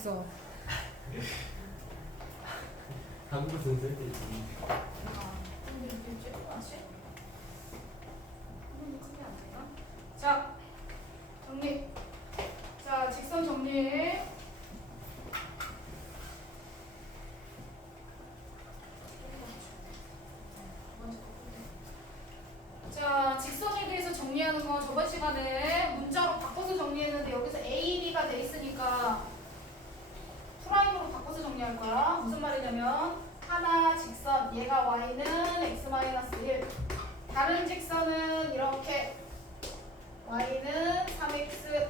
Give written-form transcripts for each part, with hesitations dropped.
있어. 한국 선생님 있지. 근데 이게 쬐끔하지? 크게 안 되나? 자, 정리. 자, 직선 정리. 자, 직선에 대해서 정리하는 거 저번 시간에 문자로 바꿔서 정리했는데 여기서 A, B가 돼 있으니까 프라임으로 바꿔서 정리할 거야. 무슨 말이냐면 하나 직선, 얘가 y는 x-1, 다른 직선은 이렇게 y는 3x,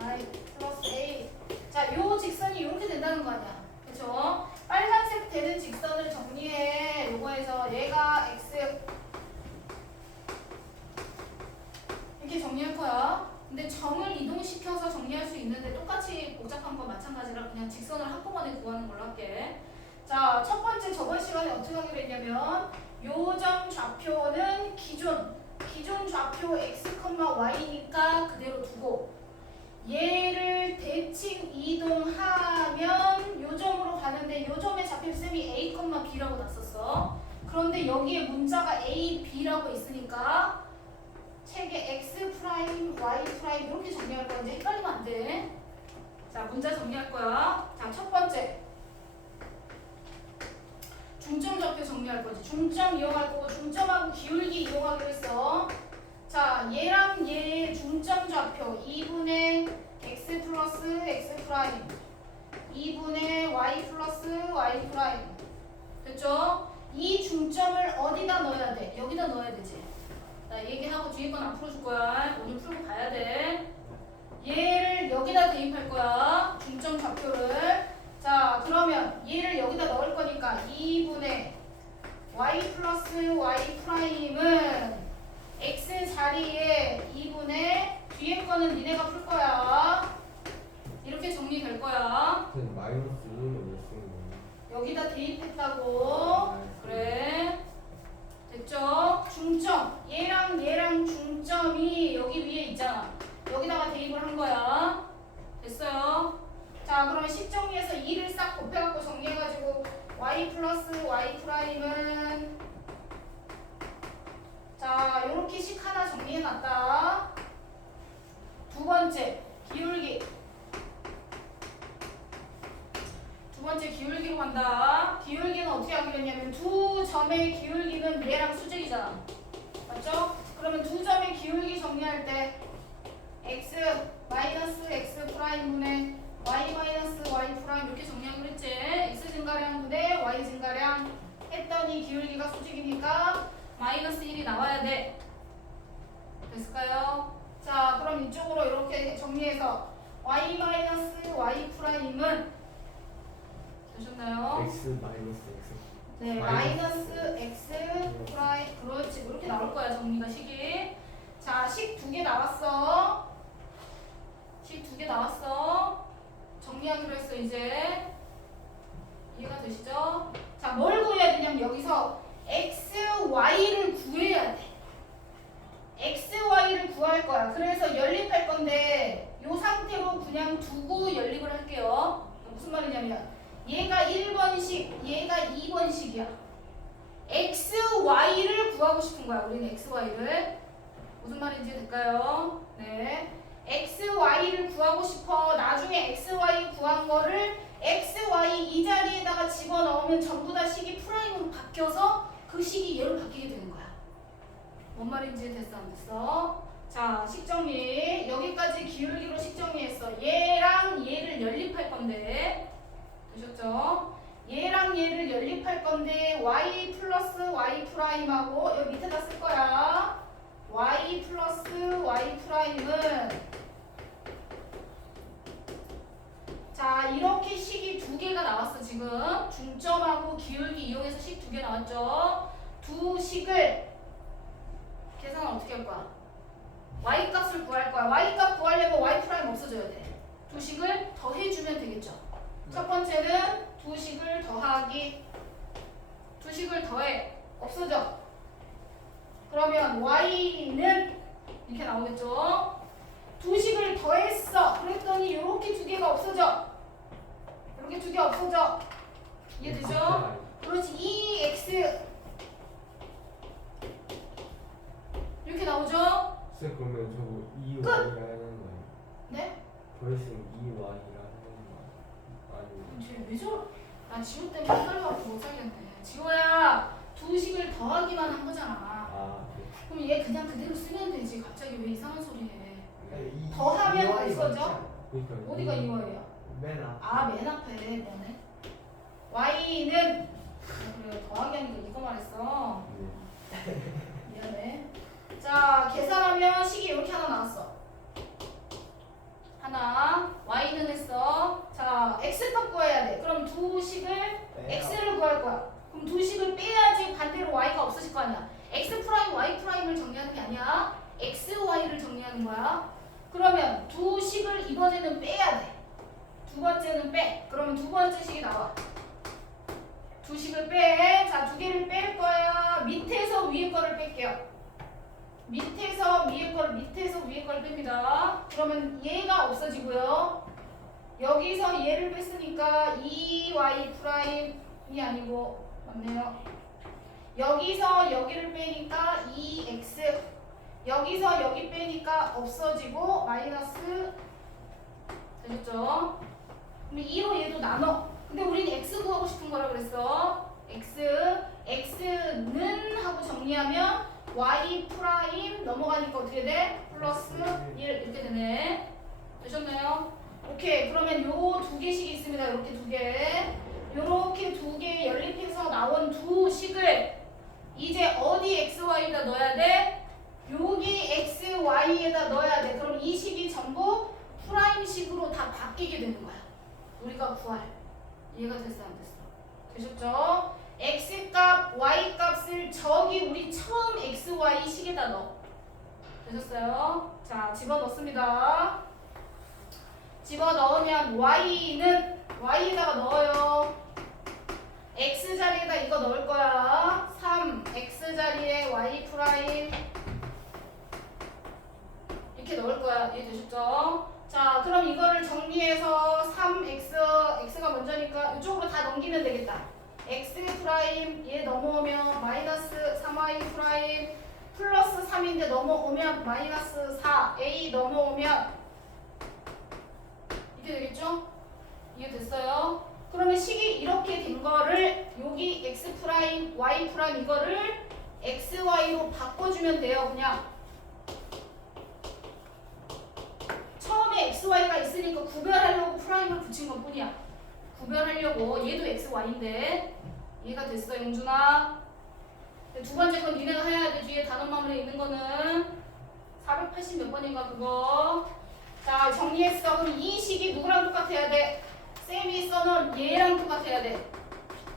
y 플러스 a. 자, 요 직선이 이렇게 된다는 거 아니야. 그쵸? 빨간색 되는 직선을 정리해. 요거에서 얘가 x 이렇게 정리할 거야. 근데 점을 이동시켜서 정리할 수 있는데 똑같이 복잡한 건 마찬가지라 그냥 직선을 한꺼번에 구하는 걸로 할게. 자, 첫 번째 저번 시간에 어떻게 하기로 했냐면 요점 좌표는 기존 좌표 x, y니까 그대로 두고 얘를 대칭 이동하면 요점으로 가는데 요점의 좌표점이 a, b라고 놨었어. 그런데 여기에 문자가 a, b라고 있으니까 책에 x 프라임, y 프라임 이렇게 정리할 거야. 이제 헷갈리면 안 돼. 자, 문자 정리할 거야. 자, 첫 번째 중점 좌표 정리할 거지. 중점 이용할 거고 중점하고 기울기 이용하기로 했어. 자, 얘랑 얘의 중점 좌표 2분의 x 플러스 x 프라임 2분의 y 플러스 y 프라임 됐죠? 이 중점을 어디다 넣어야 돼? 여기다 넣어야 되지. 나 얘기하고 뒤에 건 안 풀어줄 거야. 오늘 풀고 가야 돼. 얘를 여기다 대입할 거야. 중점 좌표를. 자, 그러면 얘를 여기다 넣을 거니까 2분의 y 플러스 y 프라임은 x 자리에 2분의 뒤에 거는 니네가 풀 거야. 이렇게 정리될 거야. 마이너스 1을 왜 쓰는 거야? 여기다 대입했다고. 그래. 됐죠? 중점. 얘랑 중점이 여기 위에 있잖아. 여기다가 대입을 한 거야. 됐어요? 자, 그러면 식 정리해서 2를 싹 곱해갖고 정리해가지고 y 플러스 y 프라임은 자, 요렇게 식 하나 정리해놨다. 두 번째, 기울기. 두 번째 기울기로 간다. 기울기는 어떻게 하기로 했냐면 두 점의 기울기는 얘랑 수직이잖아. 맞죠? 그러면 두 점의 기울기 정리할 때 x 마이너스 x 프라임분의 y 마이너스 y 프라임 이렇게 정리하기로 했지. x 증가량 분의 y 증가량 했더니 기울기가 수직이니까 마이너스 1이 나와야 돼. 됐을까요? 자, 그럼 이쪽으로 이렇게 정리해서 y 마이너스 y 프라임은 되셨나요? x 마이너스 x. 네, 마이너스 x 프라임. 그렇지. 이렇게 나올 거야, 정리가 식이. 자, 식 두 개 나왔어. 식 두 개 나왔어. 정리하기로 했어, 이제. 이해가 되시죠? 자, 뭘 구해야 되냐면 여기서 x, y를 구해야 돼. x, y를 구할 거야. 그래서 연립할 건데 이 상태로 그냥 두고 연립을 할게요. 무슨 말이냐면 얘가 1번식, 얘가 2번식이야. x, y를 구하고 싶은 거야. 우리는 x, y를. 무슨 말인지 될까요? 네. x, y를 구하고 싶어. 나중에 x, y 구한 거를 x, y 이 자리에다가 집어넣으면 전부 다 식이 프라임으로 바뀌어서 그 식이 얘로 바뀌게 되는 거야. 뭔 말인지 됐어, 안 됐어? 자, 식 정리. 여기까지 기울기로 식 정리했어. 얘랑 얘를 연립할 건데 되셨죠? 얘랑 얘를 연립할 건데 y 플러스 y 프라임하고 여기 밑에다 쓸 거야. y 플러스 y 프라임은 자, 이렇게 식이 두 개가 나왔어. 지금 중점하고 기울기 이용해서 식 두 개 나왔죠? 두 식을 계산을 어떻게 할 거야? y 값을 구할 거야. y 값 구하려면 y 프라임 없어져야 돼. 두 식을 더해주면 되겠죠? 첫 번째는 두 식을 더하기. 두 식을 더해. 없어져. 그러면 y는 이렇게 나오겠죠? 두 식을 더했어. 그랬더니 이렇게 두 개가 없어져. 없어져. 이해되죠? 그렇지. 2x 이렇게 나오죠? 쌤 그러면 저거 2Y라 끝! 하는 거예요? 네? 벌써 2Y라 하는 거 아니면 쟤왜 저러? 나 지호 때문에 헷갈려갖고 못 살겠네. 지호야, 두 식을 더하기만 한 거잖아. 아 네. 그럼 얘 그냥 그대로 쓰면 되지. 갑자기 왜 이상한 소리 해? 이- 더하면 이와이가 없어져? 있잖아. 그러니까 어디가 2y야? 맨 앞. 아, 맨 앞에 너네. y는 그래, 더하기 하니까 이거 말했어. 네. 미안해. 자, 계산하면 식이 이렇게 하나 나왔어. 하나, y는 했어. 자, x값 구해야 돼. 그럼 두 식을 x를 구할 거야. 그럼 두 식을 빼야지 반대로 y가 없어질 거 아니야. x 프라임, y 프라임을 정리하는 게 아니야. x, y를 정리하는 거야. 그러면 두 식을 이번에는 빼야 돼. 두 번째는 빼. 그러면 두 번째 식이 나와. 두 식을 빼. 자, 두 개를 뺄 거야. 밑에서 위에 거를 뺄게요. 밑에서 위에 거를 뺍니다. 그러면 얘가 없어지고요. 여기서 얘를 뺐으니까 2y 프라임이 아니고 맞네요. 여기서 여기를 빼니까 2x. 여기서 여기 빼니까 없어지고 마이너스 되셨죠? 그럼 2로 얘도 나눠. 근데 우리는 x 구하고 싶은 거라 그랬어. x는 하고 정리하면 y 프라임 넘어가니까 어떻게 돼? 플러스 1 이렇게 되네. 되셨나요? 오케이. 그러면 요 두 개씩이 있습니다. 이렇게 두 개. 요렇게 두 개 연립해서 나온 두 식을 이제 어디 xy에다 넣어야 돼? 여기 xy에다 넣어야 돼. 그럼 이 식이 전부 프라임식으로 다 바뀌게 되는 거야. 우리가 구할. 이해가 됐어 안 됐어? 되셨죠? x값, y값을 저기 우리 처음 xy 식에다 넣어. 되셨어요? 자, 집어넣습니다. 집어넣으면 y는 y에다가 넣어요. x 자리에다 이거 넣을 거야. 3 x 자리에 y 프라임 이렇게 넣을 거야. 이해되셨죠? 자, 그럼 이거를 정리해서 3x, x가 먼저니까 이쪽으로 다 넘기면 되겠다. x 프라임 얘 넘어오면 마이너스 3y 프라임 플러스 3인데 넘어오면 마이너스 4a 넘어오면 이렇게 되겠죠? 이해됐어요? 그러면 식이 이렇게 된 거를 여기 x 프라임, y 프라임 이거를 xy로 바꿔주면 돼요. 그냥 처음에 xy가 있으니까 구별하려고 프라임을 붙인 것 뿐이야. 구별하려고. 얘도 xy인데 이해가 됐어, 영준아? 두 번째 건 니네가 해야 돼. 뒤에 단원 마무리에 있는 거는 480 몇 번인가 그거. 자, 정리했어. 그럼 이 식이 누구랑 똑같아야 돼? 쌤이 써놓은 얘랑 똑같아야 돼.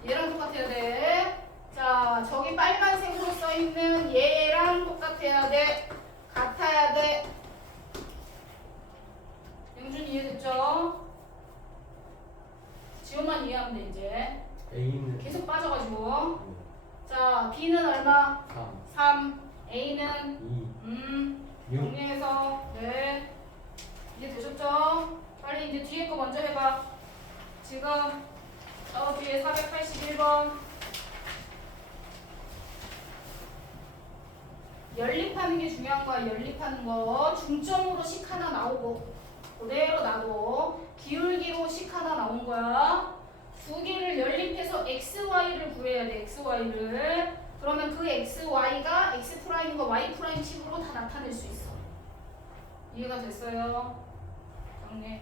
얘랑 똑같아야 돼. 자, 저기 빨간색으로 써있는 얘랑 똑같아야 돼. 같아야 돼. 영준 이해됐죠? 지호만 이해하면 돼 이제. A는 계속 빠져가지고. 네. 자, B는 얼마? 3 3. A는 2 6 정리해서 네. 이제 되셨죠? 빨리 이제 뒤에 거 먼저 해봐. 지금 저 뒤에 481번 연립하는 게 중요한 거야. 연립하는 거 중점으로 식 하나 나오고 그대로 놔도 기울기로 식 하나 나온 거야. 두 개를 연립해서 xy를 구해야 돼. xy를. 그러면 그 xy가 x 프라임과 y 프라임 식으로 다 나타낼 수 있어. 이해가 됐어요? 정리.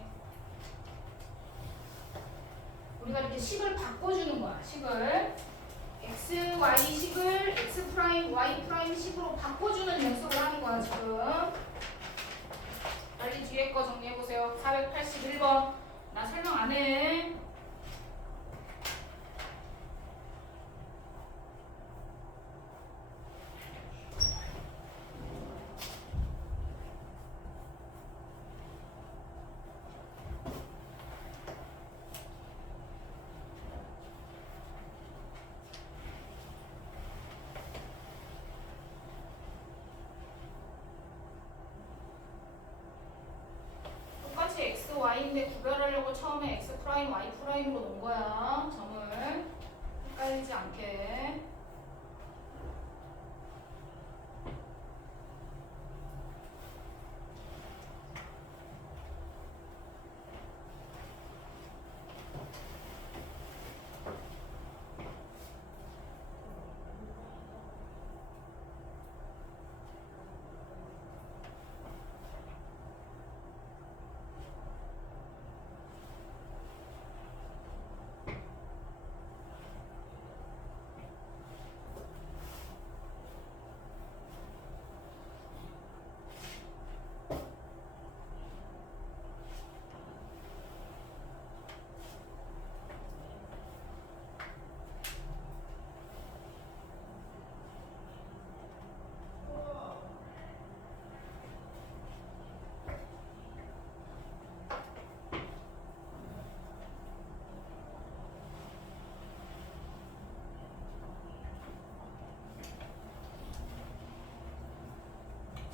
우리가 이렇게 식을 바꿔주는 거야. 식을 x, y 식을 x 프라임, y 프라임 식으로 바꿔주는 연습을 하는 거야 지금. 빨리 뒤에 거 정리해 보세요. 481번. 나 설명 안 해. 똑같이 x, y인데 구별하려고 x라고 처음에 x 프라임 y 프라임으로 놓은 거야. 점을 헷갈리지 않게.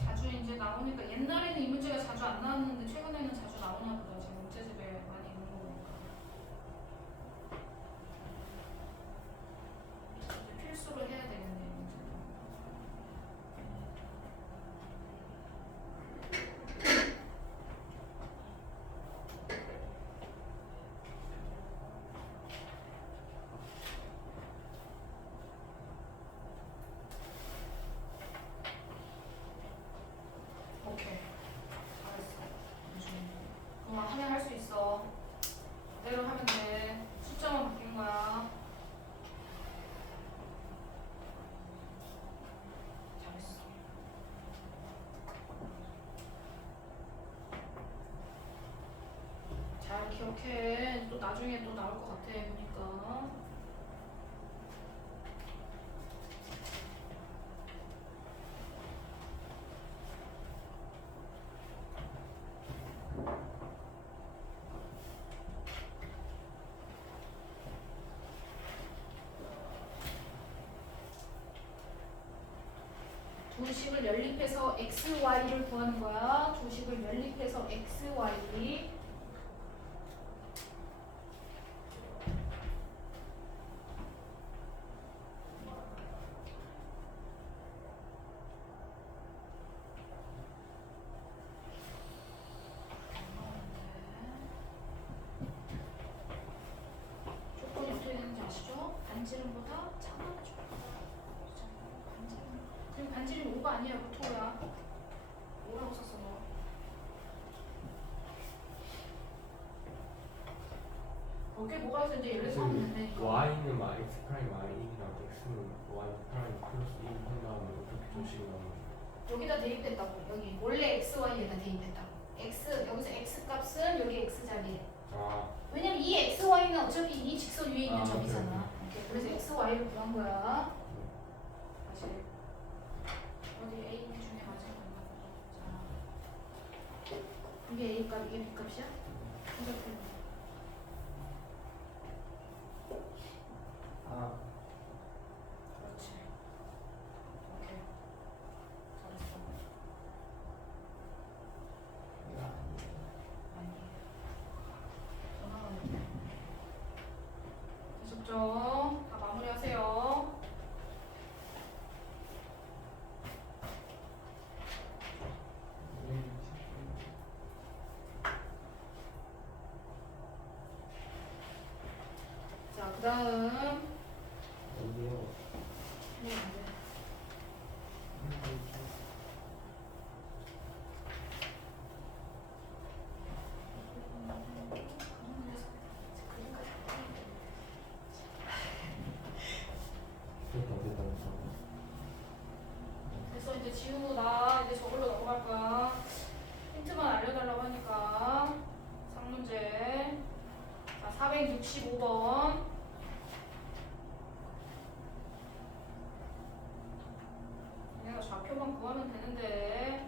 자주 이제 나오니까 옛날에는 이 문제가 자주 안 나왔는데 최근에는 자주 나오나 보다. 지금 문제집에 많이 있는 거 보니까. 이제 필수로 해야 되겠네, 이 문제는. 오케이. 잘했어. 그거 하면 할 수 있어. 그대로 하면 돼. 숫자만 바뀐 거야. 잘했어. 잘 기억해. 또 나중에 또 나올 것 같아, 보니까. 두 식을 연립해서 x, y를 구하는 거야. 두 식을 연립해서 x, y. 조건이 어떻게 되는지 아시죠? 반지름보다 작아져. 반지름. 그리고 반지름 5가 아니야, 루토야. 5라고 썼어, 너. 거기에 뭐가 있어? 이제 얘를 사면 된다니까. y는 x 프라임 y이랑 x는 y 프라임 플러스 1 한 다음에 어떻게 조식을 나오는 여기다 대입됐다고. 여기 원래 x, y에다 대입됐다고. x 여기서 x 값은 여기 x 자리에. 아, 왜냐면 이 x, y는 어차피 이 직선 위에 있는 아, 점이잖아. 이렇게. 그래서 x, y를 구한 거야. 다시 어디 a, b 중에 맞은 건가? 자, 이게 a 값, 이게 b 값이야? 생각해. 아, 그렇지. 오케이. 잘했어. 아니에요. 전화가 오네. 되셨죠? 다 마무리하세요. 자, 그 다음. 어디요? 네, 네. 됐다 됐다 됐다. 됐어, 이제 지우고 나 이제 저걸로 넘어갈 거야. 힌트만 알려달라고 하니까. 상문제. 자, 465번. 얘가 좌표만 구하면 되는데.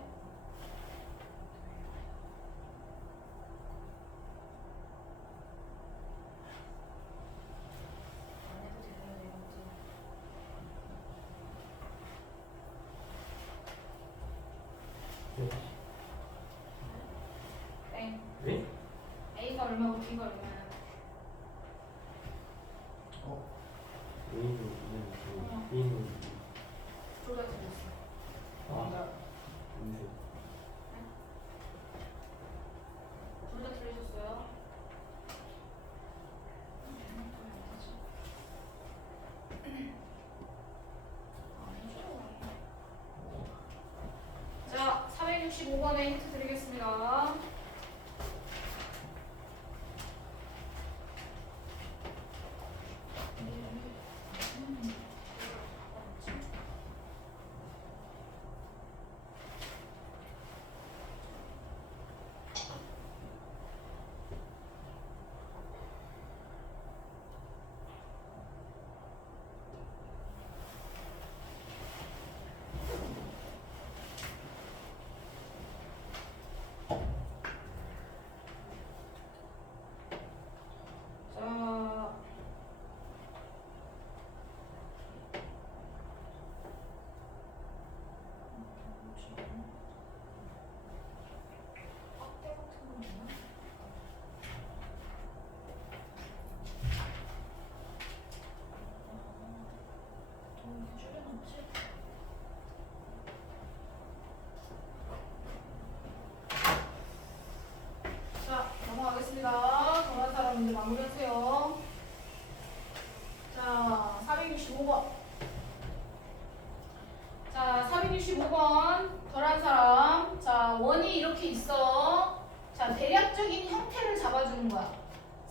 안 해도 되는데, 이것도. 네. 땡. 네? A가 얼마고 B가 얼마야? A는 2는 B는 둘 다 틀렸어. 아 인수 둘 다 틀리셨어요? 자, 465번에 힌트 드리겠습니다. 자, 확대 같은 거 있나? 좀 줄여놓지? 자, 넘어가겠습니다. 전화 사람 이제 마무리하세요. 자, 465번. 자, 465번. 덜한 사람. 자, 원이 이렇게 있어. 자, 대략적인 형태를 잡아주는 거야.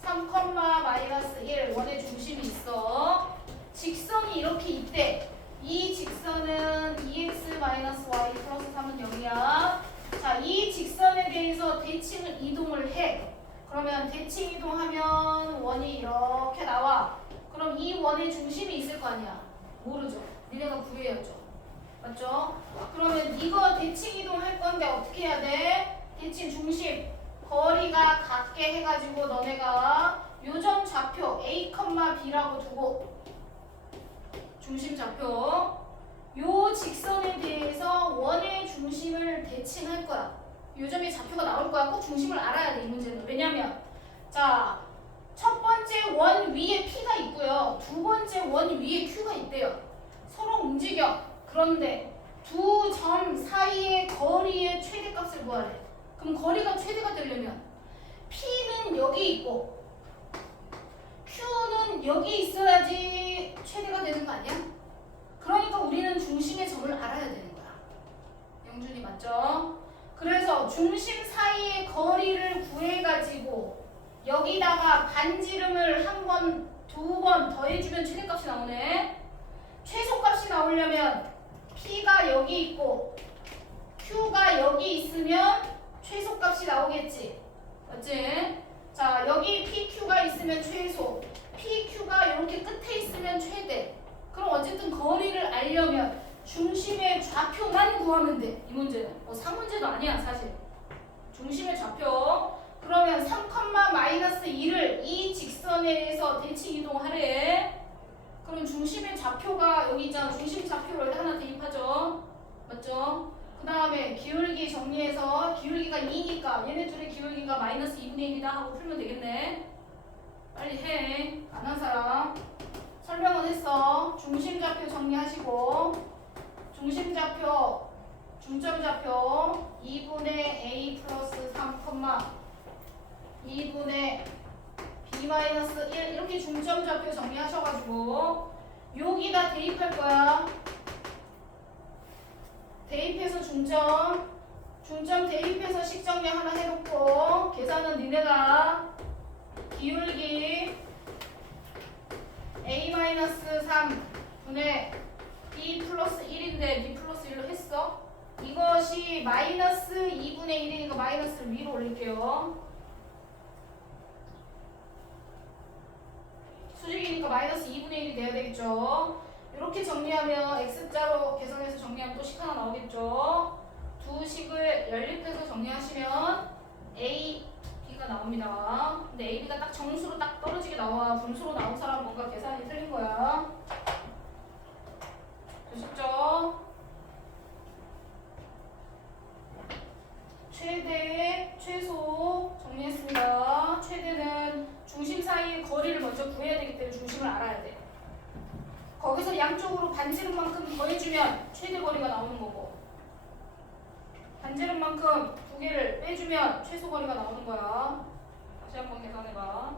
3, 마이너스 1. 원의 중심이 있어. 직선이 이렇게 있대. 이 직선은 2x 마이너스 y 플러스 3은 0이야. 자, 이 직선에 대해서 대칭을 이동을 해. 그러면 대칭 이동하면 원이 이렇게 나와. 그럼 이 원의 중심이 있을 거 아니야? 모르죠. 니네가 구해야죠. 맞죠? 그러면 이거 대칭 이동할 건데 어떻게 해야 돼? 대칭 중심 거리가 같게 해가지고 너네가 요점 좌표 A, B라고 두고 중심 좌표 요 직선에 대해서 원의 중심을 대칭할 거야. 요점의 좌표가 나올 거야. 꼭 중심을 알아야 돼, 이 문제는. 왜냐면 자, 첫 번째 원 위에 P가 있고요. 두 번째 원 위에 Q가 있대요. 서로 움직여. 그런데 두 점 사이의 거리의 최대값을 구하래. 그럼 거리가 최대가 되려면 P는 여기 있고 Q는 여기 있어야지 최대가 되는 거 아니야? 그러니까 우리는 중심의 점을 알아야 되는 거야. 영준이 맞죠? 그래서 중심 사이의 거리를 구해가지고 여기다가 반지름을 한 번, 두 번 더해주면 최대값이 나오네. 최소값이 나오려면 P가 여기 있고 Q가 여기 있으면 최소값이 나오겠지. 맞지? 자, 여기 PQ가 있으면 최소, PQ가 이렇게 끝에 있으면 최대. 그럼 어쨌든 거리를 알려면 중심의 좌표만 구하면 돼. 이 문제는. 뭐 3문제도 아니야, 사실. 중심의 좌표. 그러면 3, 마이너스 2를 이 직선에서 대칭 이동하래. 그럼 중심의 좌표가 여기 있잖아. 중심 좌표를 여기다 하나 대입하죠. 맞죠? 그 다음에 기울기 정리해서 기울기가 2니까 얘네 둘의 기울기가 마이너스 2분의 1이다 하고 풀면 되겠네. 빨리 해. 안 한 사람. 설명은 했어. 중심 좌표 정리하시고 중심 좌표, 중점 좌표 2분의 a 플러스 3, 2분의 b 마이너스 1 이렇게 중점 좌표 정리하셔가지고 여기다 대입할 거야. 대입해서 중점 대입해서 식 정리 하나 해놓고 계산은 니네가 기울기 a-3분의 b 플러스 1인데 b 플러스 1로 했어. 이것이 마이너스 2분의 1이니까 마이너스를 위로 올릴게요. 수직이니까 마이너스 2분의 1이 돼야 되겠죠. 이렇게 정리하면 x자로 계산해서 정리하면 또 식 하나 나오겠죠. 두 식을 연립해서 정리하시면 a, b가 나옵니다. 근데 a, b가 딱 정수로 딱 떨어지게 나와. 분수로 나온 사람 뭔가 계산이 틀린 거야. 되셨죠? 최대, 최소 정리했습니다. 최대는 먼저 구해야 되기 때문에 중심을 알아야 돼. 거기서 양쪽으로 반지름만큼 더해주면 최대 거리가 나오는 거고 반지름만큼 두 개를 빼주면 최소 거리가 나오는 거야. 다시 한번 계산해봐.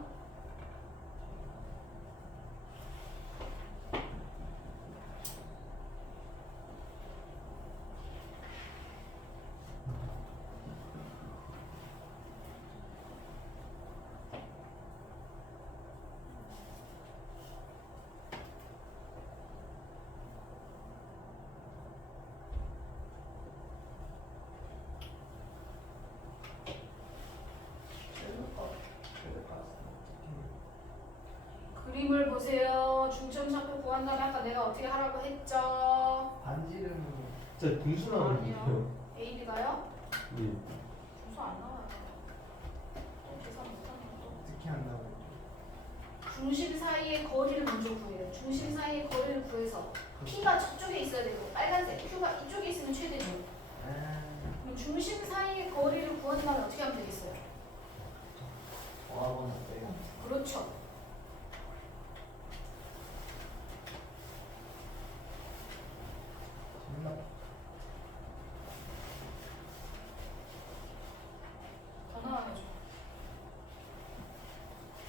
그림을 보세요. 중점좌표 구한다면 아까 내가 어떻게 하라고 했죠? 반지름 진짜 분수 나오는데요. A, B가요? 네. 분수 안 나와요. 또 계산 못하네요. 또. 어떻게 한다고? 중심 사이의 거리를 먼저 구해요. 중심 사이의 거리를 구해서 P가 저쪽에 있어야 되고 빨간색 Q가 이쪽에 있으면 최대죠. 그럼 중심 사이의 거리를 구한다면 어떻게 하면 되겠어요? 더하거나 빼요. 그렇죠. 정답. 더 나와야죠.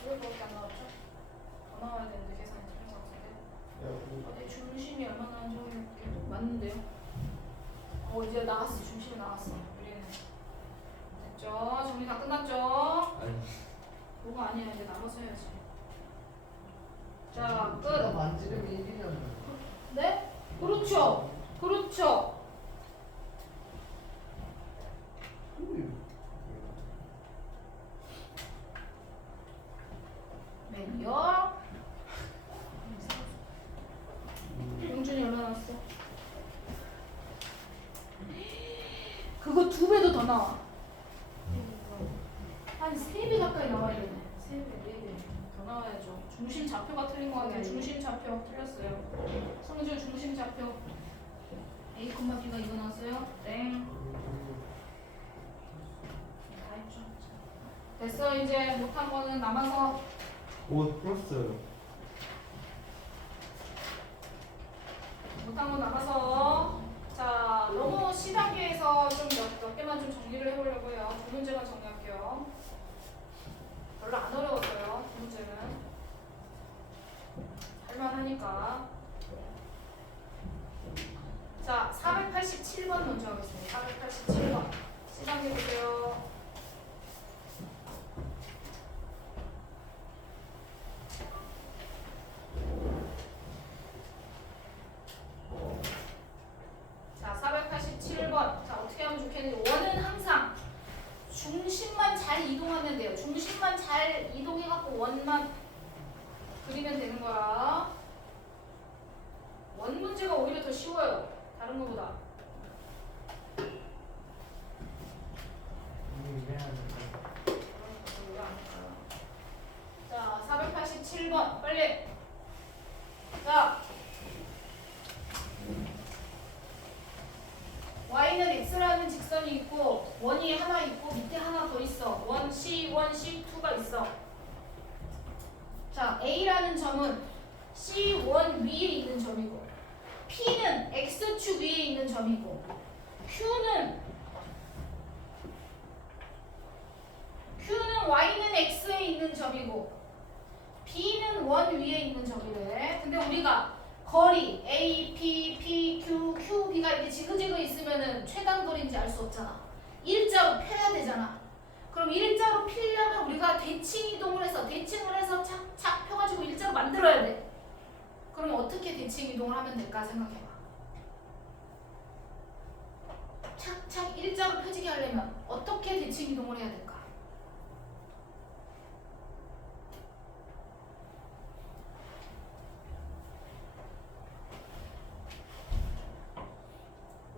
왜 그렇게 안 나왔죠? 더 나와야 되는데 계산이 틀린 것 같은데. 어디 중심이 얼마나 저기 맞는데요? 이제 나왔어. 중심이 나왔어. 우리는 됐죠? 정리 다 끝났죠? 아니. 뭐가 아니야. 이제 나눠서 해야지. 자, 끝. 반지름이 1이면 네? 그렇죠. 그렇죠. 맨요. 용준이 얼마 나왔어? 그거 2배도 더 나와. 한 3배 가까이 나와야 되네. 3배, 4배. 더 나와야죠. 중심 좌표가 틀린 거 같아요. 중심 좌표 틀렸어요. 성질 중심 좌표. A, B가 이거 나왔어요? 땡. 다 했죠. 됐어. 이제 못한 거는 남아서 오 풀었어요. 못한 거 남아서 자 너무 C단계에서 좀 몇 개만 좀 정리를 해보려고요. 두 문제만 정리할게요. 별로 안 어려웠어요. 두 문제는 할만하니까. 자 487번 먼저 하겠습니다. 487번 C단계 보세요. 자, 487번. 자, 어떻게 하면 좋겠는지. 원은 항상 중심만 잘 이동하면 돼요. 중심만 잘 이동해갖고 원만 그리면 되는 거야. 원 문제가 오히려 더 쉬워요. 다른 거보다. 자, 487번. 빨리. 자. y는 x라는 직선이 있고 원이 하나 있고 밑에 하나 더 있어. 원 C1, C2가 있어. 자, A라는 점은 C1 위에 있는 점이고 P는 x축 위에 있는 점이고 Q는 y는 x에 있는 점이고 B는 원 위에 있는 점이래. 근데 우리가 거리 A, P, P, Q, Q, B가 이렇게 지그재그 있으면은 최단 거리인지 알 수 없잖아. 일자로 펴야 되잖아. 그럼 일자로 피려면 우리가 대칭 이동을 해서 대칭을 해서 착착 펴가지고 일자로 만들어야 돼. 그럼 어떻게 대칭 이동을 하면 될까 생각해봐. 착착 일자로 펴지게 하려면 어떻게 대칭 이동을 해야 될까?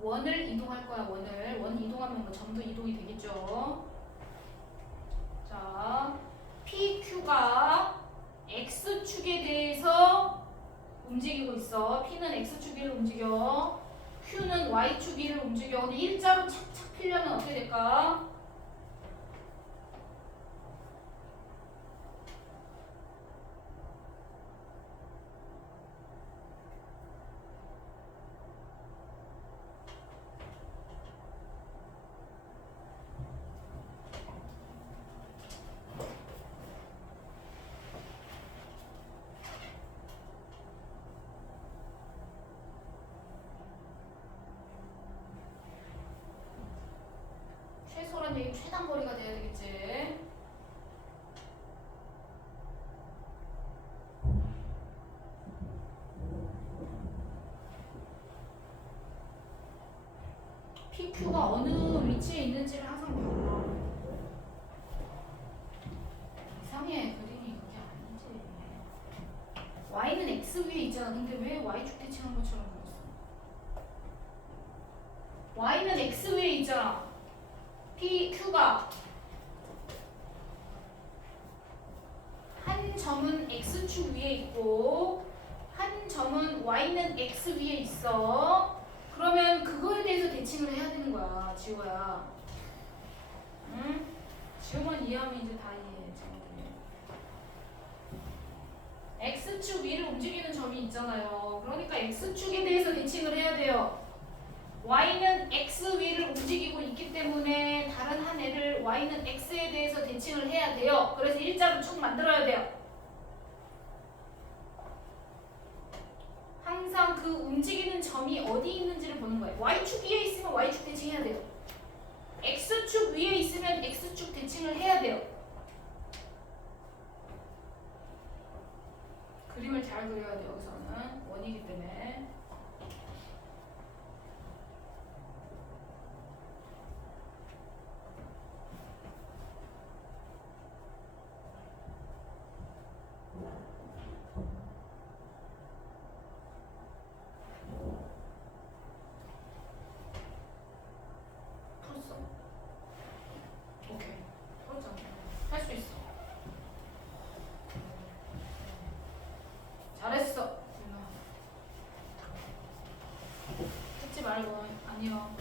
원을 이동할 거야. 원 이동하면 뭐 점도 이동이 되겠죠. 자, PQ가 X축에 대해서 움직이고 있어. P는 X축 위를 움직여. Q는 Y축 위를 움직여. 근데 일자로 착착 피려면 어떻게 될까? 여긴 최단거리가 돼야 되겠지. PQ가 어느 위치에 있는지를 항상 봐. 이상해. 그림이 그게 아니지. Y는 X 위에 있잖아. 근데 왜 Y축 대칭한 것처럼 그렸어? Y는 X 위에 있잖아. PQ가 한 점은 X축 위에 있고 한 점은 Y는 X 위에 있어. 그러면 그거에 대해서 대칭을 해야 되는 거야, 지호야. 응? 지호만 이해하면 이제 다 이해해, 친구들. X축 위를 움직이는 점이 있잖아요. 그러니까 X축에 대해서 대칭을 해야 돼요. Y는 X 위를 움직이고 있기 때문에 다른 한 애를 Y는 X에 대해서 대칭을 해야 돼요. 그래서 일자로 쭉 만들어야 돼요. 항상 그 움직이는 점이 어디 있는지를 보는 거예요. Y축 위에 있으면 Y축 대칭해야 돼요. X축 위에 있으면 X축 대칭을 해야 돼요. 그림을 잘 그려야 돼요. 여기서는 원이기 때문에. 풀었어? 오케이. 풀었잖아. 할 수 있어. 잘했어. 듣지 말고 아니요.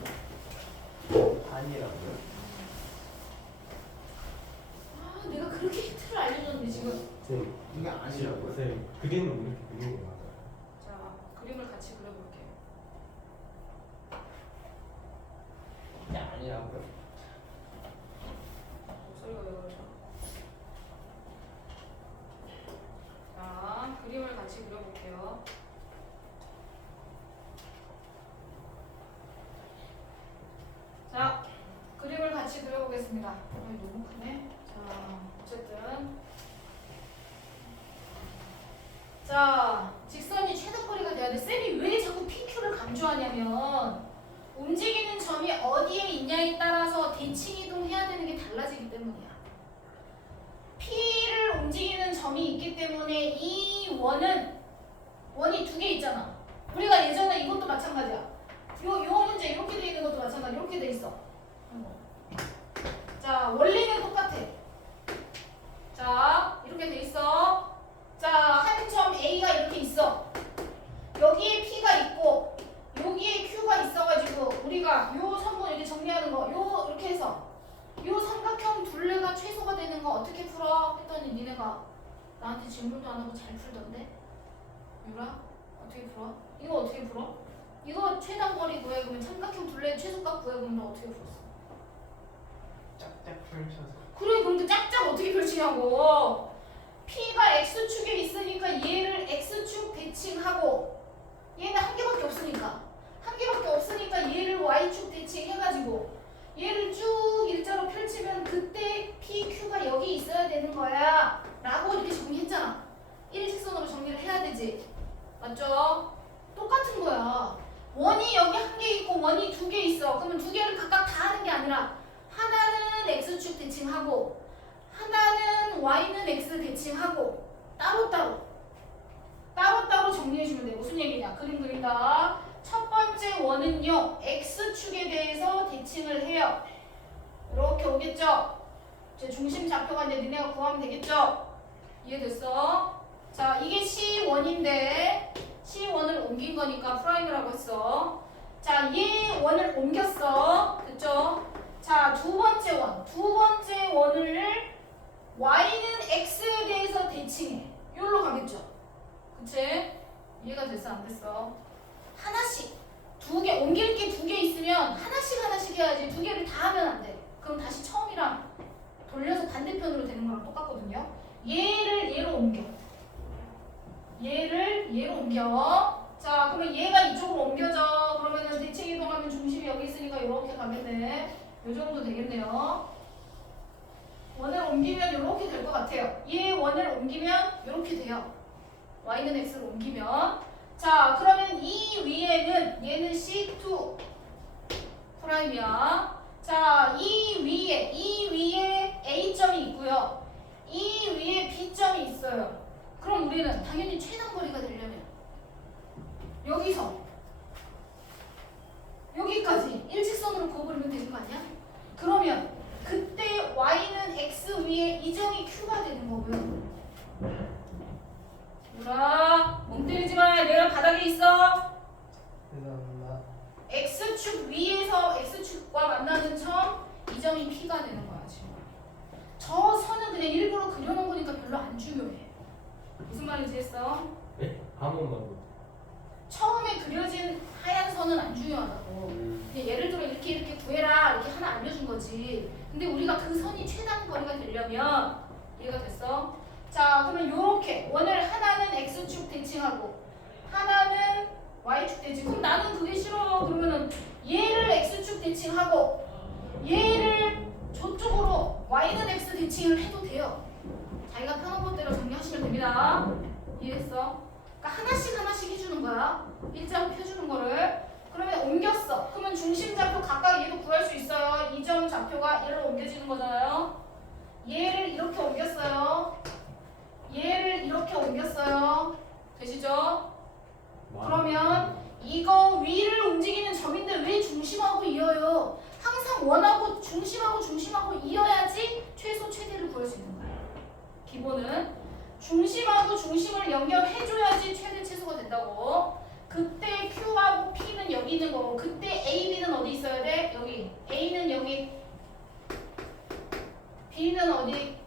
아니라고요? 아, 내가 그렇게 힌트를 알려줬는데 지금. 쌤, 이게 아니라고요? 쌤, 그림은 이렇게 그리는 게 맞아요. 자, 그림을 같이 그려볼게요. 이게 아니라고요? 목소리가 왜 그러죠? 자, 그림을 같이 그려볼게요. 자, 그림을 같이 그려보겠습니다. 너무 크네. 자, 어쨌든. 자, 직선이 최단거리가 돼야 돼. 쌤이 왜 자꾸 PQ를 강조하냐면 움직이는 점이 어디에 있냐에 따라서 대칭 이동해야 되는 게 달라지기 때문이야. P를 움직이는 점이 있기 때문에 이 원이 두 개 있잖아. 우리가 예전에 이것도 마찬가지야. 요 문제 이렇게 돼 있는 것도 마찬가지. 이렇게 돼 있어. 자, 원리는 똑같아. 자, 이렇게 돼 있어. 자, 한 점 A가 이렇게 있어. 여기에 P가 있고 여기에 Q가 있어가지고 우리가 요 선분 이렇게 정리하는 거 요 이렇게 해서 요 삼각형 둘레가 최소가 되는 거 어떻게 풀어? 했더니 니네가 나한테 질문도 안 하고 잘 풀던데? 유라? 어떻게 풀어? 이거 어떻게 풀어? 이거 최단거리 구해 그러면 삼각형 둘레 최소값 구해 그러면 너 어떻게 풀었어? 짝짝 펼쳐서. 그래 그럼 그 짝짝 어떻게 펼치냐고. P가 X축에 있으니까 얘를 X축 대칭하고 얘는 한 개밖에 없으니까 얘를 Y축 대칭해가지고 얘를 쭉 일자로 펼치면 그때 PQ가 여기 있어야 되는 거야 라고 이렇게 정리했잖아. 일직선으로 정리를 해야 되지. 맞죠? 똑같은 거야. 원이 여기 한 개 있고 원이 두 개 있어. 그러면 두 개를 각각 다 하는 게 아니라 하나는 X축 대칭하고 하나는 Y는 X 대칭하고 따로따로 정리해주면 돼. 무슨 얘기냐? 그림 그린다. 첫 번째 원은요 X축에 대해서 대칭을 해요. 이렇게 오겠죠? 제 중심 좌표가 이제 니네가 구하면 되겠죠? 이해됐어? 자, 이게 C1인데 C1을 옮긴 거니까 프라임이라고 했어. 자, 얘 원을 옮겼어. 됐죠? 자, 두 번째 원을 Y는 X에 대해서 대칭해. 여기로 가겠죠? 그치? 이해가 됐어? 안 됐어? 하나씩 두 개 옮길 게 두 개 있으면 하나씩 해야지. 두 개를 다 하면 안 돼. 그럼 다시 처음이랑 돌려서 반대편으로 되는 거랑 똑같거든요. 얘를 얘로 옮겨. 얘를 얘로 옮겨. 자, 그러면 얘가 이쪽으로 옮겨져. 그러면은 대칭 이동하면 중심이 여기 있으니까 이렇게 가겠네. 요 정도 되겠네요. 원을 옮기면 이렇게 될 것 같아요. 얘 원을 옮기면 이렇게 돼요. y는 x를 옮기면. 자, 그러면 이 위에는 얘는 C2 프라임이야. 자, 이 위에 A점이 있고요. 이 위에 B점이 있어요. 그럼 우리는 당연히 최단거리가 되려면 여기서 여기까지 일직선으로 그어버리면 되는 거 아니야? 그러면 그때 y는 x 위에 이정이 q가 되는 거고요. 누나 멍 때리지 마. 내가 바닥에 있어. 죄송합니다. x축 위에서 x축과 만나는 점 이점이 p가 되는 거야 지금. 저 선은 그냥 일부러 그려놓은 거니까 별로 안 중요해. 무슨 말인지 했어? 네? 한 번만 더. 처음에 그려진 하얀 선은 안 중요하다고. 그냥 예를 들어 이렇게 구해라 이렇게 하나 알려준 거지. 근데 우리가 그 선이 최단 거리가 되려면 이해가 됐어? 자, 그러면 요렇게 원을 하나는 x축 대칭하고 하나는 y축 대칭. 그럼 나는 그게 싫어. 그러면은 얘를 x축 대칭하고 얘를 저쪽으로 y는 x 대칭을 해도 돼요. 자기가 편한 것대로 정리하시면 됩니다. 이해했어? 그러니까 하나씩 해주는 거야. 일자로 펴주는 거를. 그러면 옮겼어. 그러면 중심 좌표 각각 얘도 구할 수 있어요. 이 점 좌표가 얘로 옮겨지는 거잖아요. 얘를 이렇게 옮겼어요. 얘를 이렇게 옮겼어요. 되시죠? 그러면 이거 위를 움직이는 점인데 왜 중심하고 이어요? 항상 원하고 중심하고 이어야지 최소 최대를 구할 수 있는 거예요. 기본은 중심하고 중심을 연결해줘야지 최대 최소가 된다고. 그때 Q하고 P는 여기 있는 거고 그때 A, B는 어디 있어야 돼? 여기. A는 여기. B는 어디?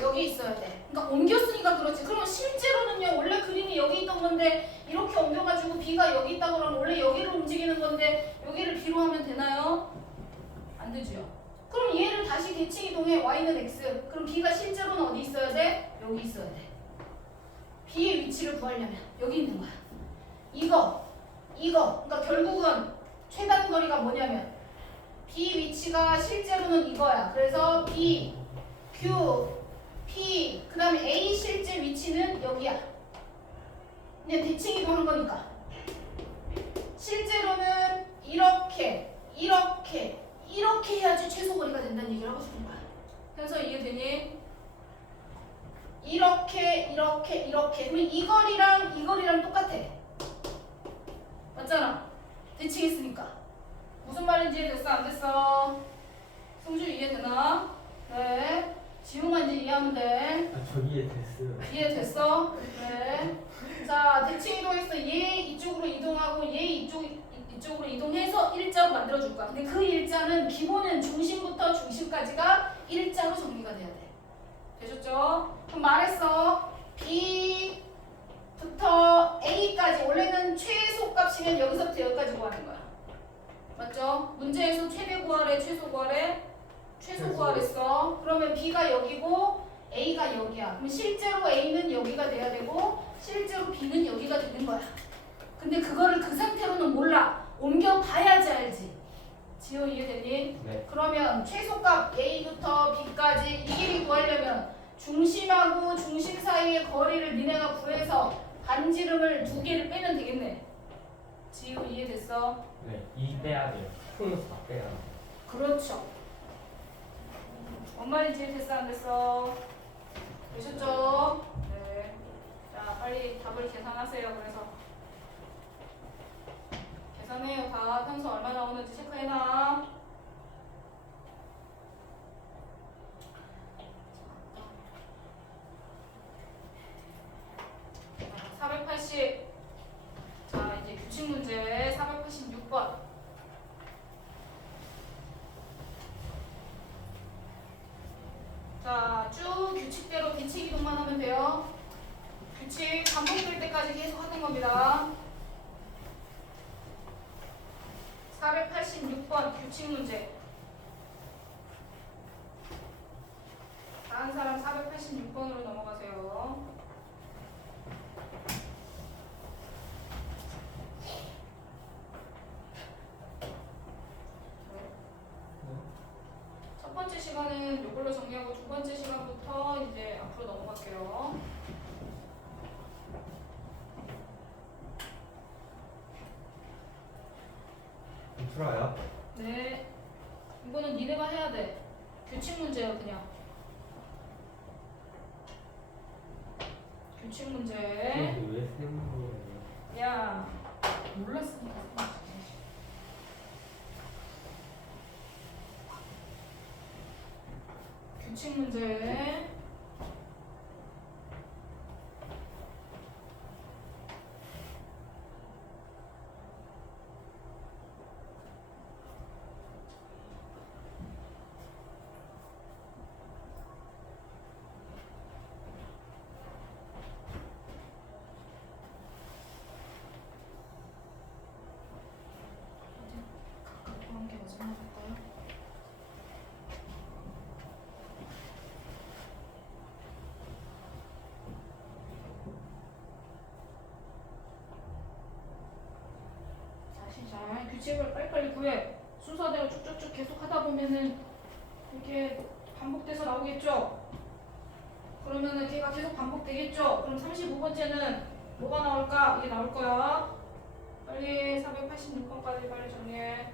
여기 있어야 돼. 그러니까 옮겼으니까 그렇지. 그럼 실제로는요. 원래 그림이 여기 있던 건데 이렇게 옮겨가지고 B가 여기 있다 그러면 원래 여기를 움직이는 건데 여기를 B로 하면 되나요? 안 되죠. 그럼 얘를 다시 대칭 이동해. Y는 X. 그럼 B가 실제로는 어디 있어야 돼? 여기 있어야 돼. B의 위치를 구하려면 여기 있는 거야. 이거. 그러니까 결국은 최단 거리가 뭐냐면 B 위치가 실제로는 이거야. 그래서 B, Q, P, 그 다음에 A 실제 위치는 여기야. 그냥 대칭 이동한 거니까. 실제로는 이렇게 해야지 최소 거리가 된다는 얘기를 하고 싶은 거야. 그래서 이해되니? 이렇게. 그러면 이 거리랑 똑같아. 맞잖아. 대칭했으니까. 무슨 말인지 됐어? 안 됐어? 승주 이해되나? 네. 지우만 이제 이해하면 돼. 아, 저 이해됐어요. 이해됐어? 네. 자, 대칭 이동했어. 얘 이쪽으로 이동하고 얘 이쪽으로 이동해서 일자로 만들어줄 거야. 근데 그 일자는 기본은 중심부터 중심까지가 일자로 정리가 돼야 돼. 되셨죠? 그럼 말했어. B부터 A까지 원래는 최소 값이면 여기서부터 여기까지 구하는 거야. 맞죠? 문제에서 최대 구하래, 최소 구하래? 최소 구하랬어. 그러면 B가 여기고 A가 여기야. 그럼 실제로 A는 여기가 돼야 되고 실제로 B는 여기가 되는 거야. 근데 그거를 그 상태로는 몰라. 옮겨봐야지 알지. 지호 이해되니? 네. 그러면 최소값 A부터 B까지 이 길이 구하려면 중심하고 중심 사이의 거리를 니네가 구해서 반지름을 2개를 빼면 되겠네. 지호 이해됐어? 네. 2 빼야 돼요. 플러스 4 빼야 돼요. 그렇죠. 뭔 말인지 됐어 안 됐어? 되셨죠? 네. 자 빨리 답을 계산하세요. 그래서 계산해요. 다 편수 얼마 나오는지 체크해놔. 480. 자 이제 규칙 문제 486번. 자, 쭉 규칙대로 대칭 이동만 하면 돼요. 규칙 반복될 때까지 계속 하는 겁니다. 486번 규칙 문제. 다른 사람 486번으로 넘어가세요. 첫 번째 규칙 문제야 그냥. 규칙 문제. 왜 세는 거예요? 야 몰랐으니까 생각해. 규칙 문제. 그런 게 어디나 볼까요? 자, 시작. 규칙을 빨리빨리 구해. 순서대로 쭉쭉쭉 계속 하다 보면은 이렇게 반복돼서 나오겠죠? 그러면은 걔가 계속 반복되겠죠? 그럼 35번째는 뭐가 나올까? 이게 나올 거야. 빨리 486번까지 빨리 정리해.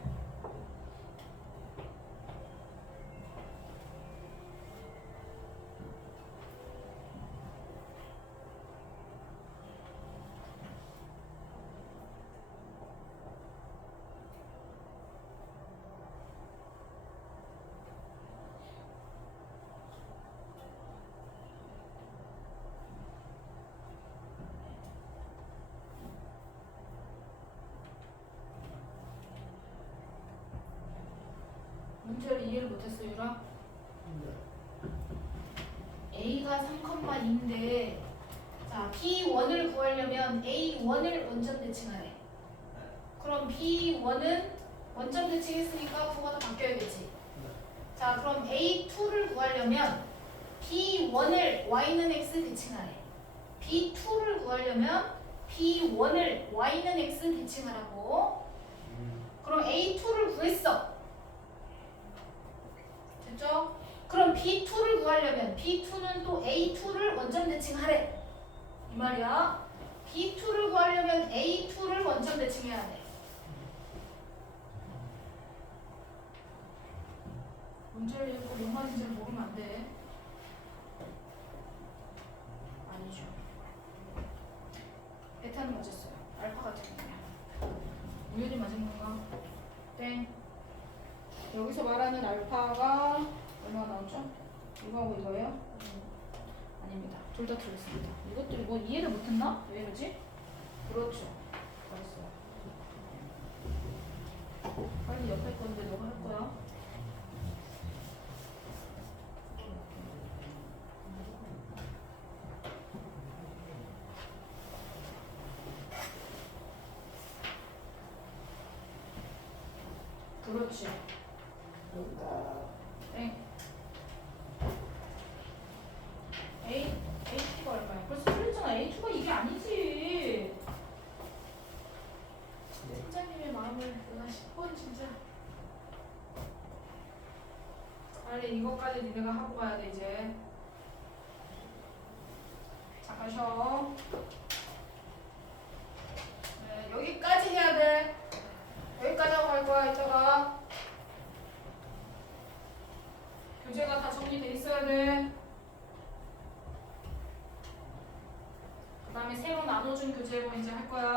문제를 이해를 못했어, 유라? A가 3,2인데 자, B1을 구하려면 A1을 원점 대칭하래. 그럼 B1은 원점 대칭했으니까 부호가 다 바뀌어야겠지. 자, 그럼 A2를 구하려면 B1을 Y는 X 대칭하래. B2를 구하려면 B1을 Y는 X 대칭하라고. 그럼 A2를 구했어. 됐죠? 그럼 B2를 구하려면 B2는 또 A2를 원점 대칭하래. 이 말이야. B2를 구하려면 A2를 원점 대칭해야 돼. 문제를 읽고 뭔 말인지를 모르면 안 돼. 아니죠. 베타는 맞았어요. 알파가 틀렸네요. 우연히 맞은 건가? 땡. 여기서 말하는 알파가 얼마나 나오죠? 이거하고 이거예요? 아닙니다. 둘 다 틀렸습니다. 이것도 뭐 이해를 못했나? 왜 이러지? 그렇죠. 잘했어요. 빨리 옆에 건데 너가 할 거야. 그렇지. 땡. A2가 얼마야? 벌써 틀렸잖아. A2가 이게 아니지. 팀장님의 마음을 내가 10번 진짜. 빨리 이것까지 니네가 하고 가야 돼 이제. 잠깐 쉬어. 네, 여기까지 해야 돼. 여기까지 하고 갈 거야 이따가. 교재가 다 정리돼 있어야 돼. 그 다음에 새로 나눠준 교재로 이제 할 거야.